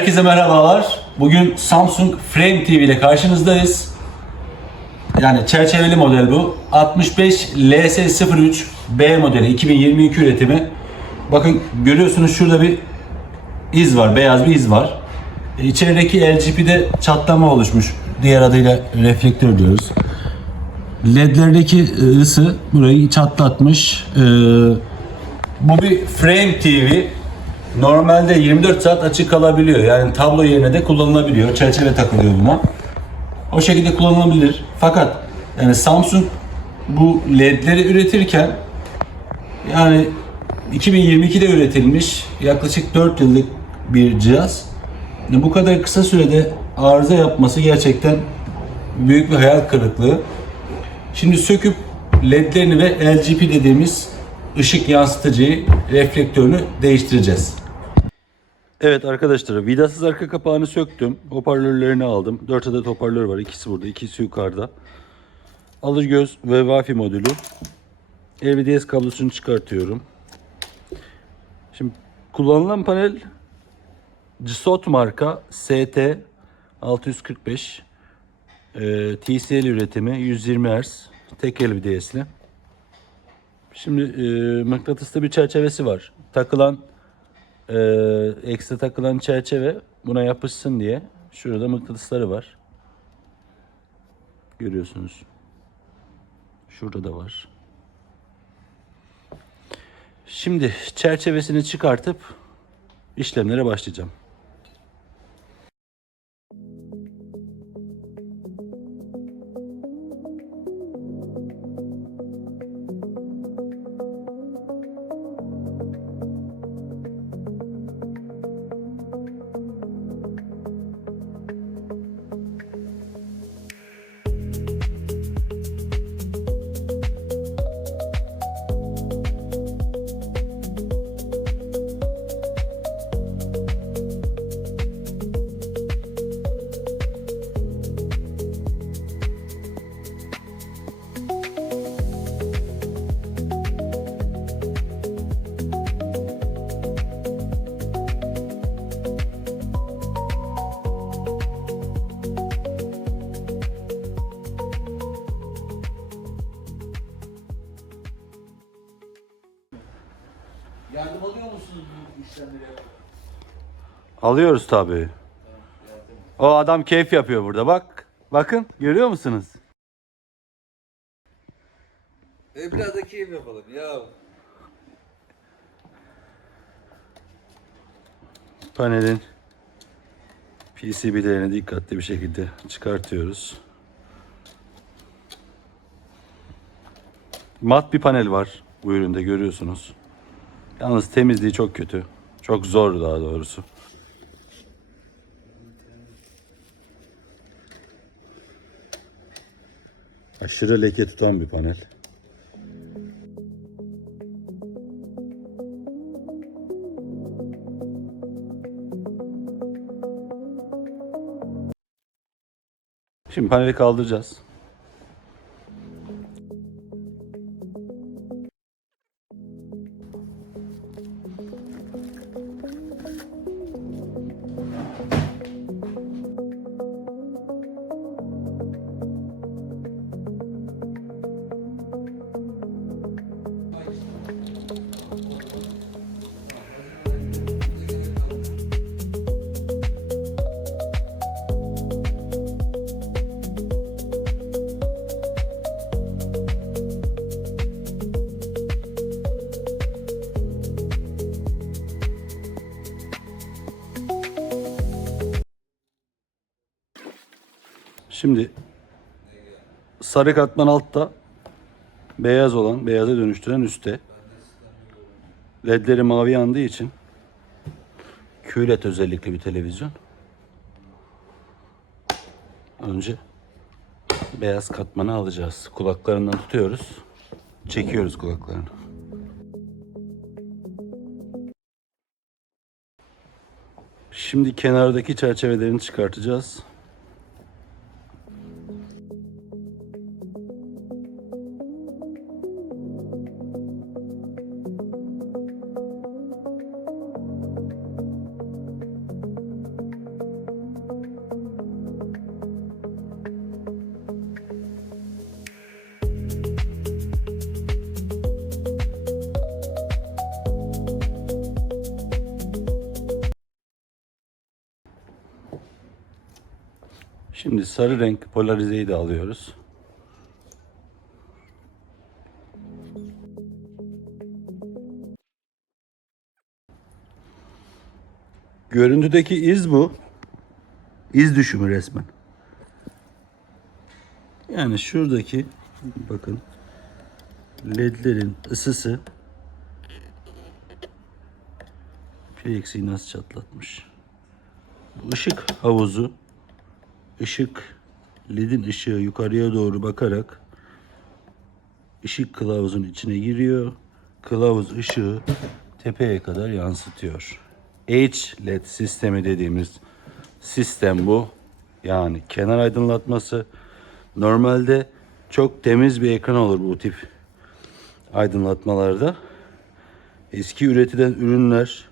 Herkese merhabalar. Bugün Samsung Frame TV ile karşınızdayız. Yani çerçeveli model bu. 65 LS03 B modeli 2022 üretimi. Bakın görüyorsunuz şurada bir iz var, beyaz bir iz var. İçerideki LGP'de çatlama oluşmuş. Diğer adıyla reflektör diyoruz. LED'lerdeki ısı burayı çatlatmış. Bu bir Frame TV. Normalde 24 saat açık kalabiliyor. Yani tablo yerine de kullanılabiliyor. Çerçeve takılıyor buna. O şekilde kullanılabilir. Fakat yani Samsung bu LED'leri üretirken yani 2022'de üretilmiş yaklaşık 4 yıllık bir cihaz. Yani bu kadar kısa sürede arıza yapması gerçekten büyük bir hayal kırıklığı. Şimdi söküp LED'lerini ve LGP dediğimiz ışık yansıtıcıyı, reflektörünü değiştireceğiz. Evet arkadaşlar, vidasız arka kapağını söktüm. Hoparlörlerini aldım. 4 adet hoparlör var. İkisi burada, ikisi yukarıda. Alıcıgöz ve Wi-Fi modülü. LVDS kablosunu çıkartıyorum. Şimdi kullanılan panel Cisot marka ST 645 TCL üretimi 120 Hz tek LVDS'li. Şimdi mıknatısta bir çerçevesi var. Ekstra takılan çerçeve buna yapışsın diye. Şurada mıknatısları var. Görüyorsunuz. Şurada da var. Şimdi çerçevesini çıkartıp işlemlere başlayacağım. Yardım alıyor musunuz bu işlemleri? Alıyoruz tabii. O adam keyif yapıyor burada bak. Bakın görüyor musunuz? Biraz da keyif yapalım ya. Panelin PCB'lerini dikkatli bir şekilde çıkartıyoruz. Mat bir panel var bu üründe görüyorsunuz. Yalnız temizliği çok kötü. Çok zor daha doğrusu. Aşırı leke tutan bir panel. Şimdi paneli kaldıracağız. Şimdi sarı katman altta, beyaz olan, beyaza dönüştüren üstte. LED'leri mavi yandığı için QLED özellikli bir televizyon. Önce beyaz katmanı alacağız. Kulaklarından tutuyoruz. Çekiyoruz kulaklarını. Şimdi kenardaki çerçevelerini çıkartacağız. Şimdi sarı renk polarizeyi de alıyoruz. Görüntüdeki iz bu. İz düşümü resmen. Yani şuradaki bakın ledlerin ısısı PX'i nasıl çatlatmış. Bu ışık havuzu, ledin ışığı yukarıya doğru bakarak ışık kılavuzun içine giriyor. Kılavuz ışığı tepeye kadar yansıtıyor. H-LED sistemi dediğimiz sistem bu. Yani kenar aydınlatması. Normalde çok temiz bir ekran olur bu tip aydınlatmalarda. Eski üretilen ürünler,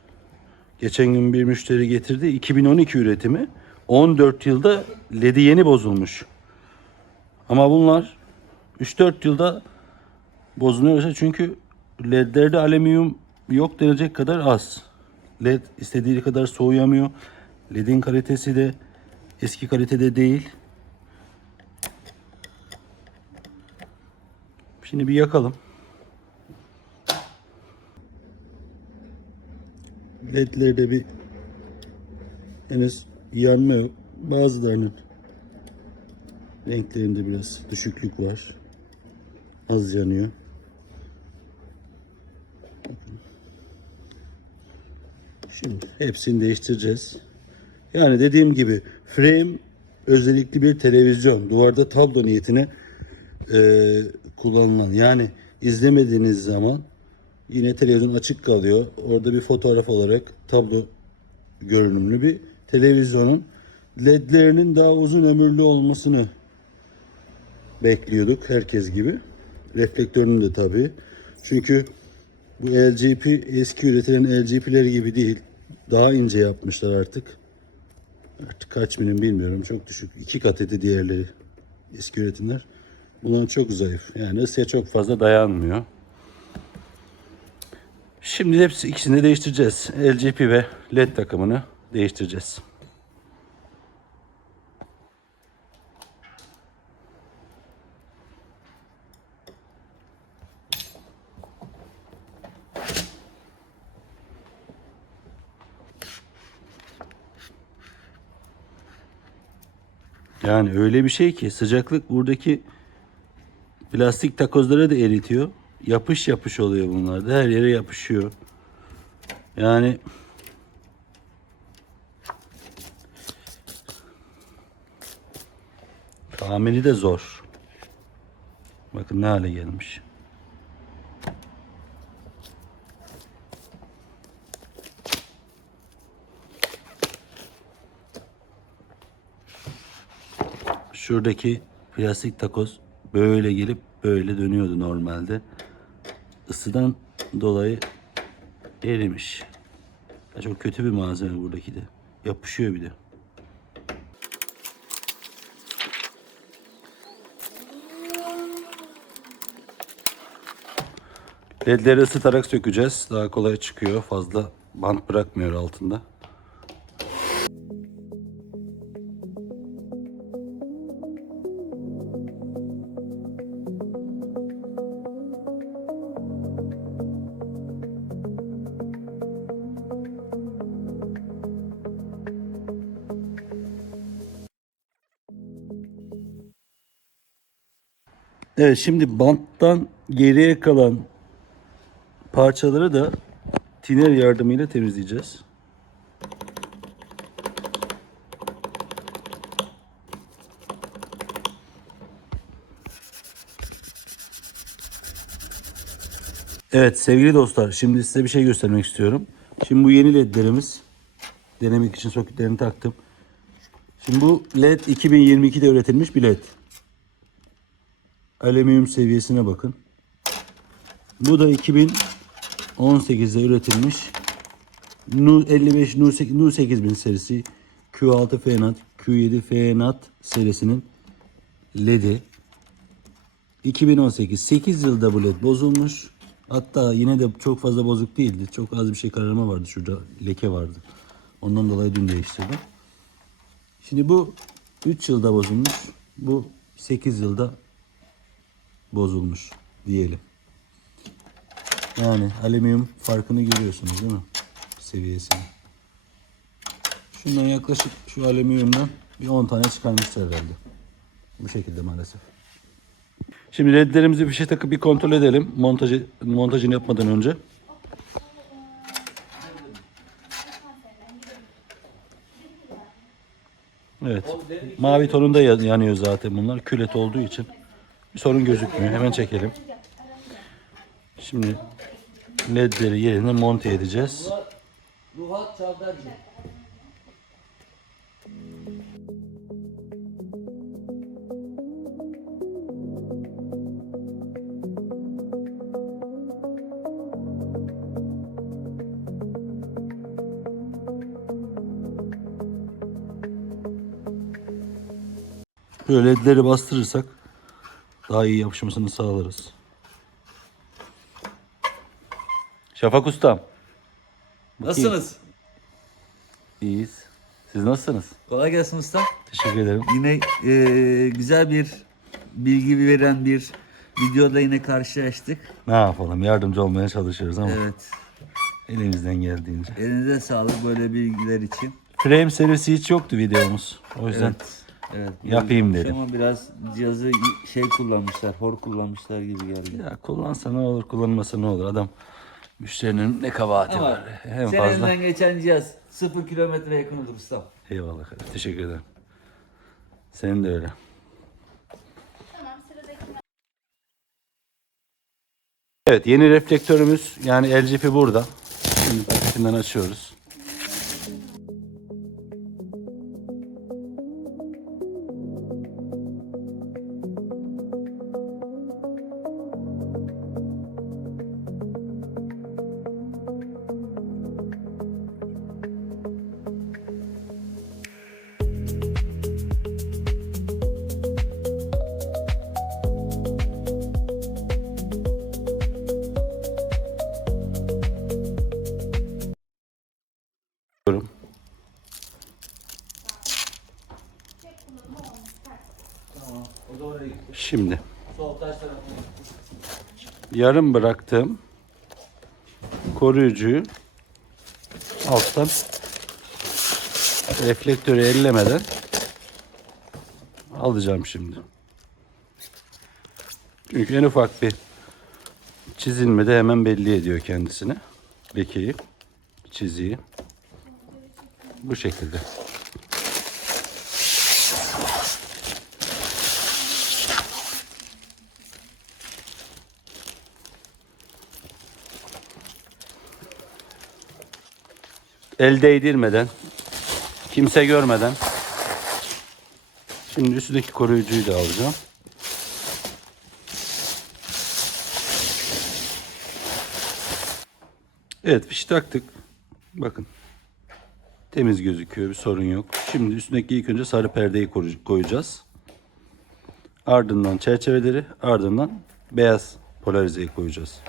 geçen gün bir müşteri getirdi, 2012 üretimi, 14 yılda LED'i yeni bozulmuş. Ama bunlar 3-4 yılda bozuluyor çünkü LED'lerde alüminyum yok denecek kadar az. LED istediği kadar soğuyamıyor. LED'in kalitesi de eski kalitede değil. Şimdi bir yakalım. LED'lerde bir henüz yanma yok. Bazılarının renklerinde biraz düşüklük var. Az yanıyor. Şimdi hepsini değiştireceğiz. Yani dediğim gibi frame özellikli bir televizyon. Duvarda tablo niyetine kullanılan. Yani izlemediğiniz zaman yine televizyon açık kalıyor. Orada bir fotoğraf olarak tablo görünümlü bir televizyonun ledlerinin daha uzun ömürlü olmasını bekliyorduk herkes gibi. Reflektörünün de tabii. Çünkü bu LGP eski üretilen LGP'ler gibi değil. Daha ince yapmışlar artık. Artık kaç milim bilmiyorum. Çok düşük. 2 kat eti diğerleri. Eski üretimler. Bunlar çok zayıf. Yani ısıya çok fazla dayanmıyor. Şimdi hepsi ikisini de değiştireceğiz. LGP ve LED takımını değiştireceğiz. Yani öyle bir şey ki sıcaklık buradaki plastik takozları da eritiyor. Yapış yapış oluyor bunlar da. Her yere yapışıyor. Yani tamiri de zor. Bakın ne hale gelmiş. Şuradaki plastik takoz böyle gelip böyle dönüyordu normalde. Isıdan dolayı erimiş. Ya çok kötü bir malzeme buradaki de. Yapışıyor bir de. LED'leri ısıtarak sökeceğiz. Daha kolay çıkıyor. Fazla bant bırakmıyor altında. Evet, şimdi banttan geriye kalan parçaları da tiner yardımıyla temizleyeceğiz. Evet sevgili dostlar, şimdi size bir şey göstermek istiyorum. Şimdi bu yeni ledlerimiz, denemek için soketlerini taktım. Şimdi bu led 2022'de üretilmiş bir led. Alüminyum seviyesine bakın. Bu da 2018'de üretilmiş Nu 55 Nu 8000 serisi Q6 FNAT Q7 FNAT serisinin LED'i. 2018 8 yılda bu led bozulmuş. Hatta yine de çok fazla bozuk değildi. Çok az bir şey kararma vardı. Şurada leke vardı. Ondan dolayı dün değiştirdim. Şimdi bu 3 yılda bozulmuş. Bu 8 yılda bozulmuş diyelim. Yani alüminyum farkını görüyorsunuz değil mi? Seviyesini. Şundan yaklaşık şu alüminyumdan bir 10 tane çıkarmışlar herhalde. Bu şekilde maalesef. Şimdi ledlerimizi fişe takıp bir kontrol edelim. Montajını yapmadan önce. Evet. Mavi tonunda yanıyor zaten bunlar. Kület olduğu için bir sorun gözükmüyor. Hemen çekelim. Şimdi ledleri yerine monte edeceğiz. Ruhat Çavdarcı. Böyle ledleri bastırırsak daha iyi yapışmasını sağlarız. Şafak ustam. Nasılsınız? İyiyiz. Siz nasılsınız? Kolay gelsin usta. Teşekkür ederim. Yine güzel bir bilgi veren bir videoda yine karşılaştık. Ne yapalım? Yardımcı olmaya çalışıyoruz ama Evet. elimizden geldiğince. Elinize sağlık böyle bilgiler için. Frame serisi hiç yoktu videomuz. O yüzden Evet. Evet. yapayım dedim. Ama biraz cihazı şey kullanmışlar, hor kullanmışlar gibi geldi. Ya kullansa ne olur, kullanmasa ne olur? Adam müşterinin ne kabahati Ama var. En senin fazla. elinden geçen cihaz 0 kilometre yakın olur ustam. Eyvallah kardeşim. Teşekkür ederim. Senin de öyle. Evet, yeni reflektörümüz yani LGP burada. Şimdi paketinden açıyoruz. Şimdi yarım bıraktığım koruyucuyu alttan reflektörü ellemeden alacağım şimdi. Çünkü en ufak bir çizilmede hemen belli ediyor kendisini. Lekeyi, çiziyi. Bu şekilde. El değdirmeden, kimse görmeden şimdi üstündeki koruyucuyu da alacağım. Evet, fiş taktık. Bakın. Temiz gözüküyor, bir sorun yok. Şimdi üstündeki ilk önce sarı perdeyi koyacağız. Ardından çerçeveleri, ardından beyaz polarizeyi koyacağız.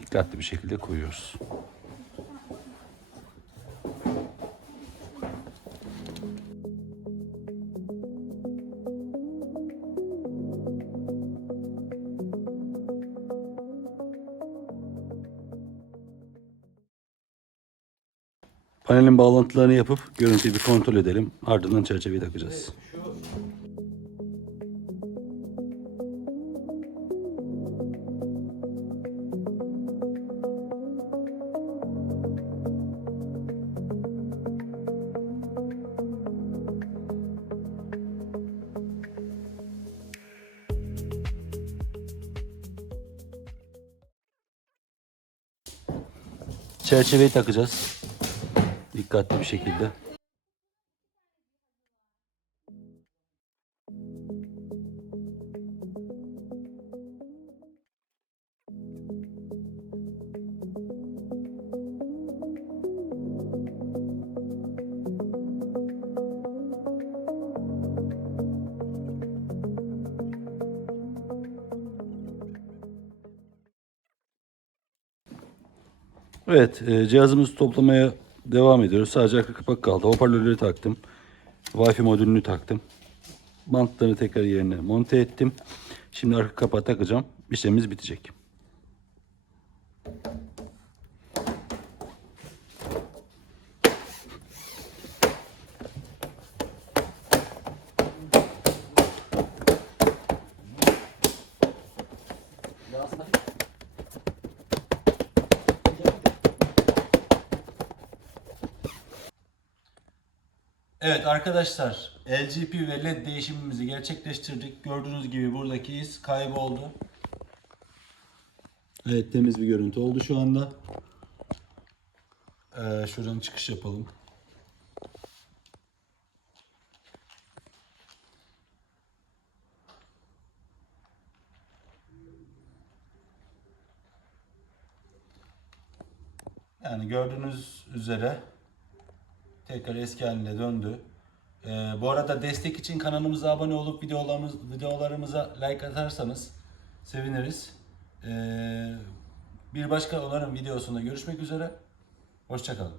Dikkatli bir şekilde koyuyoruz. Panelin bağlantılarını yapıp görüntüyü bir kontrol edelim. Ardından çerçeveyi takacağız. Çerçeveyi takacağız. Dikkatli bir şekilde. Evet, cihazımızı toplamaya devam ediyoruz. Sadece arka kapak kaldı. Hoparlörleri taktım. Wi-Fi modülünü taktım. Bantları tekrar yerine monte ettim. Şimdi arka kapağı takacağım. İşlemimiz bitecek. Evet arkadaşlar, LGP ve LED değişimimizi gerçekleştirdik. Gördüğünüz gibi buradaki iz kayboldu. Evet, temiz bir görüntü oldu şu anda. Şuradan çıkış yapalım. Yani gördüğünüz üzere tekrar eski haline döndü. Bu arada destek için kanalımıza abone olup videolarımıza like atarsanız seviniriz. Bir başka onarım videosunda görüşmek üzere. Hoşça kalın.